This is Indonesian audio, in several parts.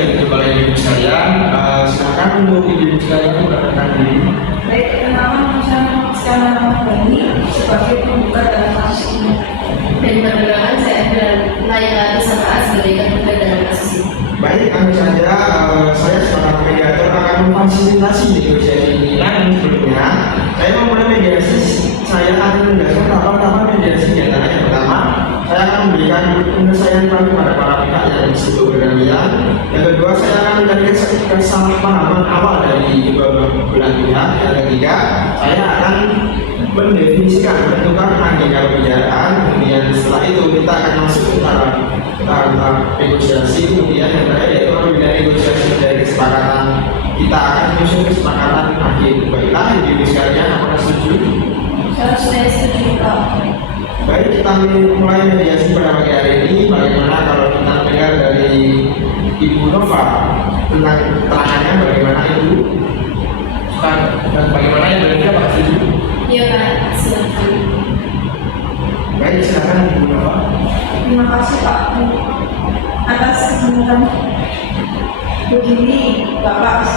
begitu Bapak Ibu sekalian. Silakan untuk Ibu sekalian memperkenalkan diri. Baik, pertama saya secara nama ini sebagai pembuka dalam kasus ini. Dan perkenalkan saya adalah Laila Tisana sebagai tergugat dalam kasus ini. Baik, tentu saja saya sebagai mediator akan memfasilitasi negosiasi ini. Dan sebelumnya saya memulai mediasi, saya akan menjelaskan tahapan mediasi di antara yang pertama. Saya akan memberikan penyelesaian kepada para pihak yang disitu berdamaian. Yang kedua, saya akan mencari kesalahpahaman awal dari kedua belah pihak. Yang ketiga, saya akan mendefinisikan bentukan agenda pembicaraan. Kemudian setelah itu kita akan masuk ke tahap negosiasi. Kemudian yang terakhir yaitu apabila negosiasi dari kesepakatan, kita akan menyusun kesepakatan akhir. Baiklah, Ibu sekalian, apakah setuju? Saya setuju, Pak. Baik, kita mulai mediasi pada pagi hari ini. Bagaimana kalau kita dengar dari Ibu Nova tentang keterangannya, bagaimana Ibu? Dan bagaimana yang berbeda Pak setuju? Iya Pak, silakan. Baik, silakan Ibu Nova. Terima kasih Pak atas kebenaran. Begini Bapak,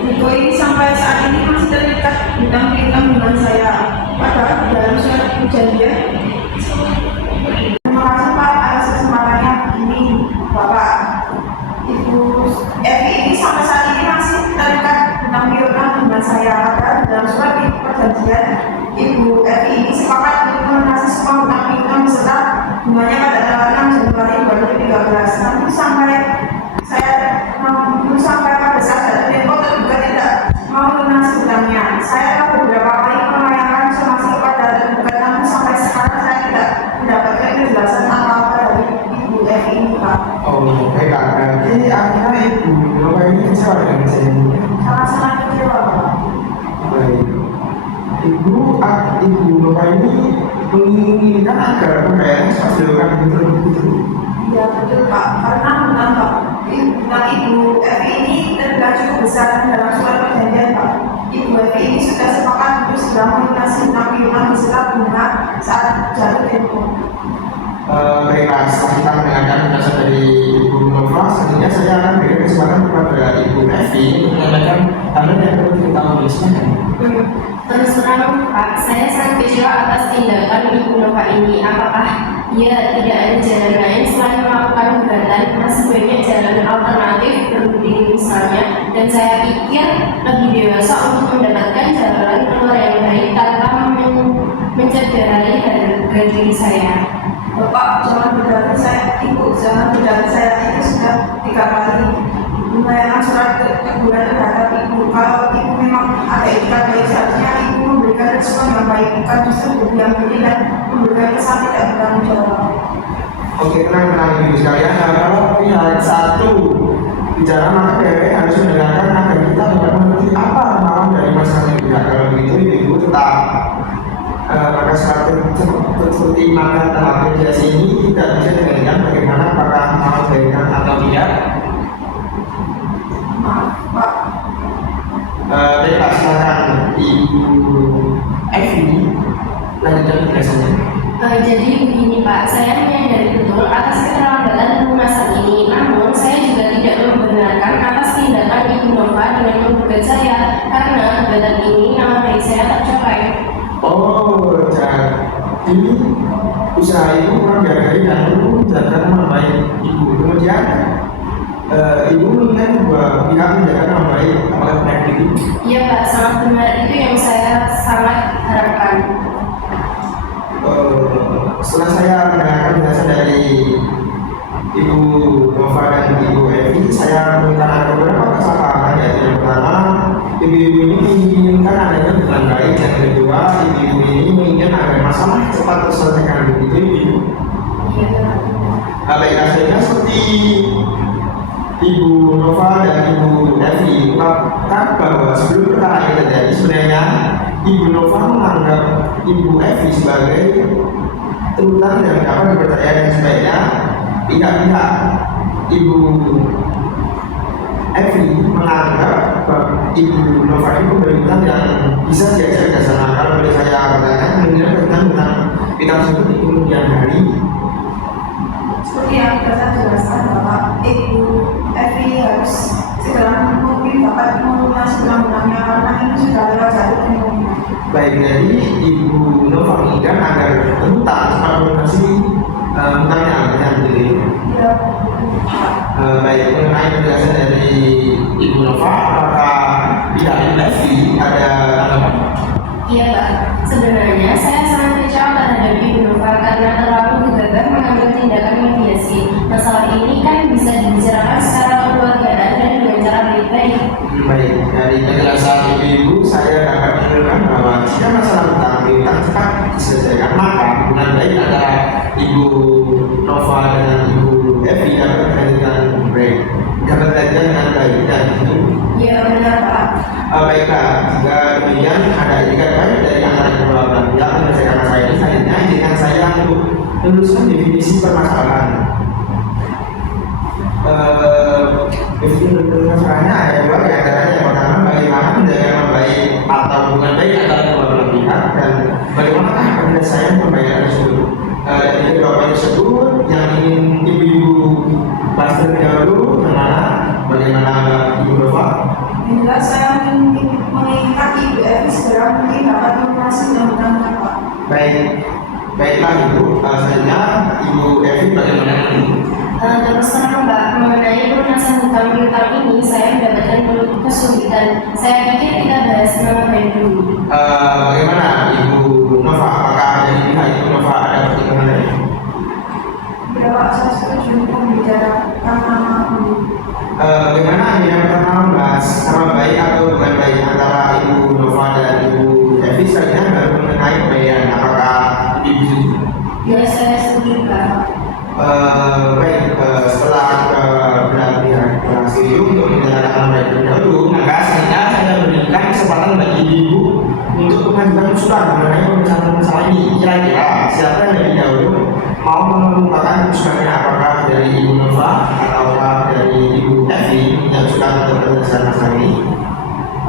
buku ini sampai saat ini masih terikat bintang-bintang dengan saya. Padahal dalam surat perjanjian. Terima kasih Pak atas kesempatannya. Ini Bapak, Ibu Evi ini sampai saat ini masih terikat bintang-bintang dengan saya. Padahal dalam surat perjanjian Ibu Evi ini sepakat untuk melunasi semua bintang-bintang beserta bunganya pada tanggal 6 Januari 2013. Namun sampai pada saat tempo terduga tidak mau melunasi hutangnya. Saya tahu beberapa kali melayangkan somasi kepada terduga, namun sampai sekarang saya tidak mendapatkan kejelasan apa-apa dari Ibu Evi ini, Pak. Oh, baik Pak. Berarti akhirnya Ibu Nova ini kecewa dengan saya ini? Sangat-sangat kecewa, Pak. Baik. Ibu Nova ini menginginkan agar pembayaran harus dilakukan betul-betul. Ya betul Pak, karena hutang Ibu Evi ini terbilang cukup besar dalam surat perjanjian Pak. Ibu Evi ini sudah sepakat untuk segera melunasi hutang piutang beserta bunga saat jatuh tempo. Baiklah, setelah kita mendengarkan penjelasan dari Ibu Nova, selanjutnya saya akan berikan kesempatan kepada Ibu Evi untuk menyampaikan hal yang perlu kita tuliskan. Terus terang Pak, saya sangat kecewa atas tindakan Ibu Nova ini. Apakah ia tidak ada jalan lain selain melakukan gugatan? Masih banyak jalan alternatif berunding misalnya, dan saya pikir lebih dewasa untuk mendapatkan jalan keluar yang baik tanpa mencederai harga diri saya. Bapak, jangan berdalih saya, Ibu, jangan berdalih saya itu sudah 3 kali melayangkan surat teguran terhadap Ibu. Kalau Ibu memang ada ikat baik, seharusnya Ibu memberikan respon yang baik, bukan justru yang beri dan memberikan kesan tidak bertanggung jawab. Oke, tenang Ibu sekalian. Kalau pihak satu bicara, maka pihak lain harus mendengarkan agar kita dapat mengerti apa kemauan dari masing-masing pihak. Kalau begitu, Ibu tetap maka seperti maka tahap mediasi ini tidak bisa ditentukan bagaimana apakah mau berikan atau tidak. Maaf, Pak. Baiklah, silakan Ibu Evi lanjutkan penjelasannya. Jadi begini Pak, saya menyadari betul atas keterlambatan pelunasan ini. Namun saya juga tidak membenarkan atas tindakan Ibu Nova dengan menggugat saya, karena gugatan ini nama baik saya tercapai. Oh, jadi usaha Ibu menghargai dan menjaga nama baik Ibu. Kemudian Ibu mengingat bahwa pihak menjaga nama baik apakah benar itu? Iya Pak, sangat benar, itu yang saya sangat harapkan. Setelah saya mendengarkan penjelasan dari Ibu Nova dan Ibu Evi, saya meminta beberapa kesalahan. Yaitu yang pertama, ibu-ibu ini menginginkan adanya hubungan baik. Yang kedua, ibu-ibu ini menginginkan agar masalah cepat terselesaikan. Begitu Ibu? Baiklah, sehingga seperti Ibu Nova dan Ibu Evi mengatakan bahwa sebelum perkara ini terjadi, sebenarnya Ibu Nova menganggap Ibu Evi sebagai tuntutan yang dapat dipercaya, dan sebaiknya pihak-pihak Ibu Evi menganggap Ibu Nova itu berhutang yang bisa diajak kerjasama. Kalau boleh saya katakan, kemudian tentang kita tersebut di kemudian hari. Seperti yang kita jelaskan, Bapak, Ibu Evi sudah lewat jalur pembangunan. Baik, jadi Ibu Nova menginginkan agar berhutang cepat melunasi hutangnya, benar begitu. Ya, Baik, mengenai penjelasan dari Ibu Nova, apakah tidak Evi ada tanggapan? Iya Pak, sebenarnya saya sangat kecewa terhadap Ibu Nova karena terlalu gegabah mengambil tindakan mediasi. Masalah ini kan bisa dibicarakan secara kekeluargaan dan dengan cara baik-baik. Baik, dari penjelasan Ibu, saya dapat menyimpulkan bahwa jika masalah hutang cepat diselesaikan, maka hubungan baik antara Ibu Nova dengan Ibu Evi dapat terjaga dengan baik dan itu. ya benar Pak. Baiklah, jika demikian ada etikat baik dari antara kedua belah pihak menyelesaikan masalah ini. Selanjutnya izinkan saya untuk meneruskan definisi permasalahan. Definisi permasalahannya ada dua, di antaranya yang pertama bagaimana menjaga nama baik atau hubungan baik antara kedua belah pihak dan bagaimanakah penyelesaian pembayaran tersebut. Dari kedua poin tersebut yang ingin ibu-ibu bahas terlebih dahulu, bagaimana Ibu Nova? Jelas saya menginginkan Ibu Evi segera mungkin dapat melunasi undang-undangnya Pak. Baiklah Ibu, selanjutnya Ibu Evi bagaimana Ibu? Terus terang Mbak, mengenai pelunasan hutang piutang ini saya mendapatkan kesulitan. Saya pikir kita bahas nama baik dulu. Bagaimana Ibu Nova? Apakah dari pihak Ibu Nova ada pertimbangan lain? Ya Pak, saya setuju untuk membicarakan nama dulu. Bagaimana yang pertama membahas nama baik atau bukan baik antara Ibu Nova dan Ibu Evi, selanjutnya baru mengenai pembayaran. Apakah Ibu setuju? Ya saya setuju Pak. Baik, setelah beberapa pihak berhasil untuk menjalankan nama baik terlebih dahulu, maka saya berikan kesempatan bagi Ibu untuk mengajukan usulan mengenai pemecahan masalah ini. Kira-kira siapa yang lebih dahulu mau mengungkapkan usulannya, apakah dari Ibu Nova ataukah dari Ibu Evi yang usulan untuk penyelesaian masalah ini?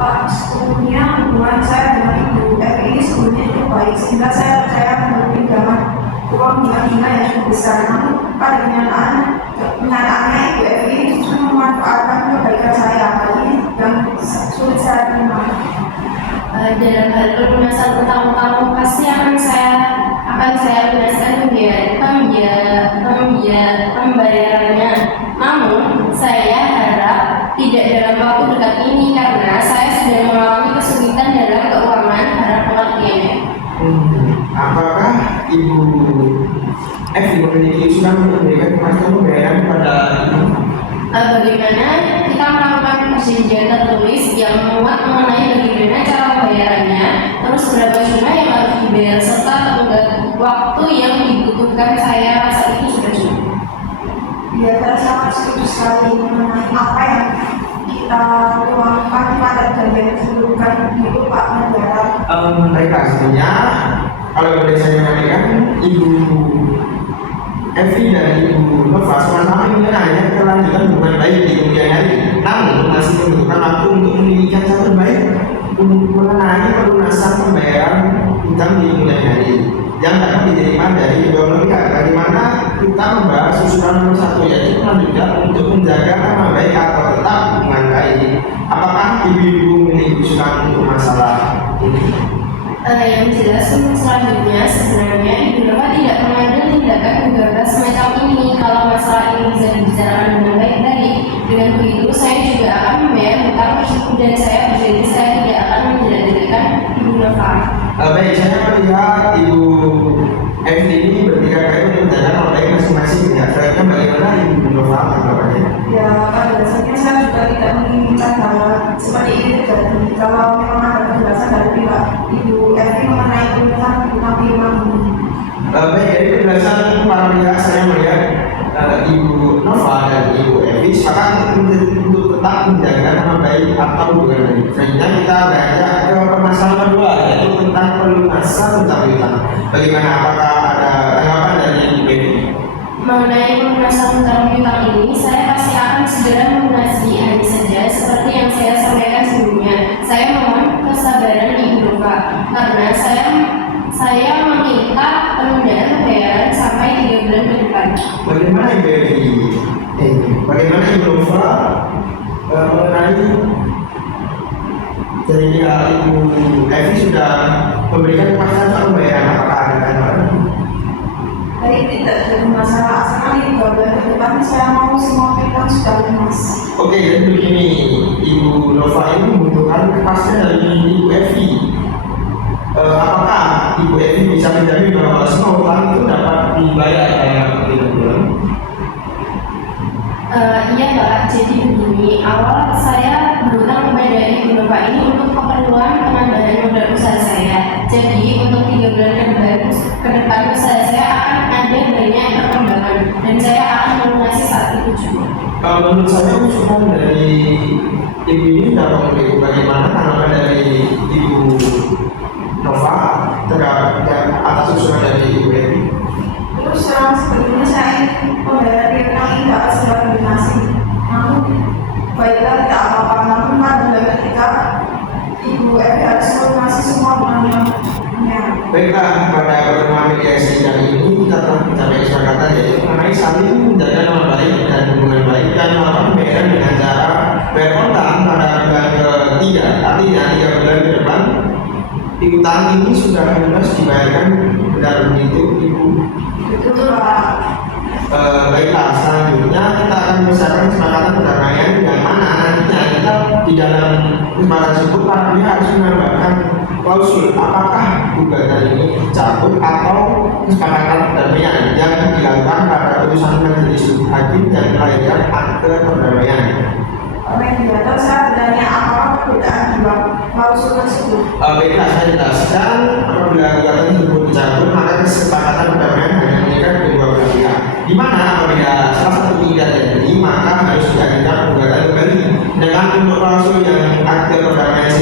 Pak, sebelumnya hubungan saya dengan Ibu Evi ini sebelumnya cukup baik sehingga saya percaya menurut pinjaman uang bunga yang cukup besar. Namun pada kenyataannya Ibu Evi ini justru memanfaatkan kebaikan saya ini yang sulit saya terima. Dalam hal pelunasan utang-utang pasti akan saya lunaskan pembayarannya. Namun saya harap tidak dalam waktu dekat ini karena saya sudah mengalami kesulitan dalam keuangan para pengertiannya. Apakah Ibu Evi memiliki usulan untuk memberikan kepastian pembayaran kepada Ibu? Bagaimana kita melakukan perjanjian tertulis yang memuat mengenai bagaimana cara pembayarannya, terus berapa jumlah yang harus dibayar serta tenggat waktu yang dibutuhkan. Saya rasa itu sudah cukup. Ya, saya sangat setuju sekali mengenai apa yang kita tuangkan pada janji yang disebutkan itu Pak Negara. Baiklah, sebenarnya kalau boleh saya menyampaikan, Ibu Evi dan Ibu Nova sama-sama ingin hanya kelanjutan hubungan baik di kemudian hari, namun masih membutuhkan waktu untuk memiliki cara terbaik mengenai pelunasan pembayaran hutang di kemudian hari yang dapat diterima dari kedua belah pihak. Bagaimana kita membahas usulan nomor satu, yaitu melanjutkan untuk menjaga nama baik atau tetap hubungan baik. Apakah ibu-ibu memiliki usulan untuk masalah ini? Yang jelas untuk selanjutnya sebenarnya Ibu Nova tidak mengambil tindakan gegabah semacam ini. Kalau masalah ini bisa dibicarakan dengan baik-baik, dengan begitu saya juga akan membayar hutang tersebut dan saya berjanji saya tidak akan menjelek-jelekan Ibu Nova. Baik, saya melihat Ibu Evi ini bertiga kali untuk menjaga nama baik masing-masing pihak. Selanjutnya bagaimana Ibu Nova tanggapannya? Ya, pada dasarnya saya juga tidak menginginkan hal seperti ini terjadi. Kalau memang ada penjelasan dari pihak Ibu Evi mengenai pelunasan hutang piutang ini. Baik, dari penjelasan para pihak saya melihat Ibu Nova dan Ibu Evi sepakat untuk tetap menjaga nama baik atau hubungan baik. Selanjutnya kita beranjak ke permasalahan kedua, yaitu tentang pelunasan hutang piutang. Bagaimana, apakah ada tanggapan dari Ibu Evi? Mengenai pelunasan hutang piutang ini, saya pasti akan segera melunasi. Hanya saja seperti yang saya sampaikan sebelumnya, saya mohon kesabaran Ibu Nova karena saya meminta penundaan pembayaran sampai 3 bulan ke depan. Bagaimana Ibu Evi? Bagaimana Ibu Nova mengenai dari pihak Ibu Evi sudah memberikan kepastian soal pembayaran, apakah ada tanggapan? Jadi tidak jadi masalah sekali 2 bulan ke depan saya mau semua pegang sudah lunas. Oke, jadi begini, Ibu Nova ini membutuhkan kepastian dari Ibu Evi. Apakah Ibu Evi bisa menjamin bahwa semua utang itu dapat dibayar dalam 3 bulan? Iya Pak, jadi begini, awal saya berutang kepada Ibu Nova ini untuk keperluan penambahan modal usaha saya. Jadi untuk 3 bulan ke depan usaha saya akan ada banyak perkembangan dan saya akan melunasi saat itu juga. Menurut saya usulan dari Ibu ini dapat memberi bagaimana tanggapan dari Ibu Nova terhadap atas usulan dari Ibu Evi? Terus sebetulnya saya pembayaran piutang ini dapat segera dilunasi. Namun baiklah tidak apa-apa, namun pada ketika Ibu Evi harus melunasi semua utang-utangnya. Baiklah, pada pertemuan mediasi kali ini kita telah mencapai kesepakatan yaitu mengenai saling menjaga nama baik dan hubungan baik dan melakukan pembayaran dengan cara bayar utang pada bulan ketiga. Artinya 3 bulan ke depan piutang ini sudah lunas dibayarkan, benar begitu Ibu? Betul Pak. Baiklah, selanjutnya kita akan membicarakan kesepakatan perdamaian yang mana nantinya kita di dalam kesepakatan tersebut para pihak harus menambahkan klausul apakah gugatan ini dicabut atau kesepakatan perdamaian yang dilakukan pada putusan majelis hakim yang melahirkan akte perdamaian. Mediator saya bertanya apa perbedaan dua klausul tersebut. Baiklah, saya jelaskan apabila gugatan tersebut dicabut maka kesepakatan perdamaian hanya mengikat kedua belah pihak. Di mana apabila salah satu tidak jadi maka harus diajukan gugatan kembali. Dengan untuk klausul yang akte perdamaian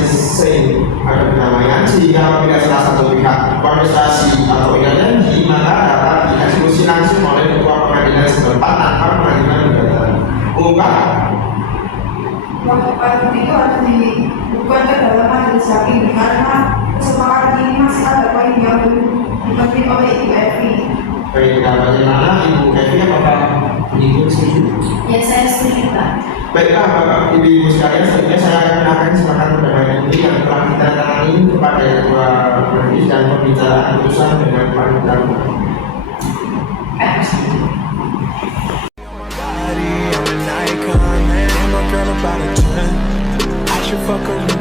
ada perdamaian sehingga apabila salah satu pihak kontestasi atau tidak janji maka dapat dieksekusi langsung oleh ketua pengadilan setempat tanpa pengajuan gugatan. Mengungkap Waktu itu harus dibuka ke dalam majelis hakim karena kesepakatan ini masih ada poin yang belum dipenuhi oleh Ibu Evi. baiklah, bagaimana Ibu Evi apakah begitu setuju? Ya saya setuju Pak. Baiklah, Bapak Ibu sekalian, selanjutnya saya akan menyerahkan kesepakatan perdamaian ini yang telah kita tangani kepada ketua majelis dan pembicaraan putusan dengan panitia. About a 10, I should fuck her.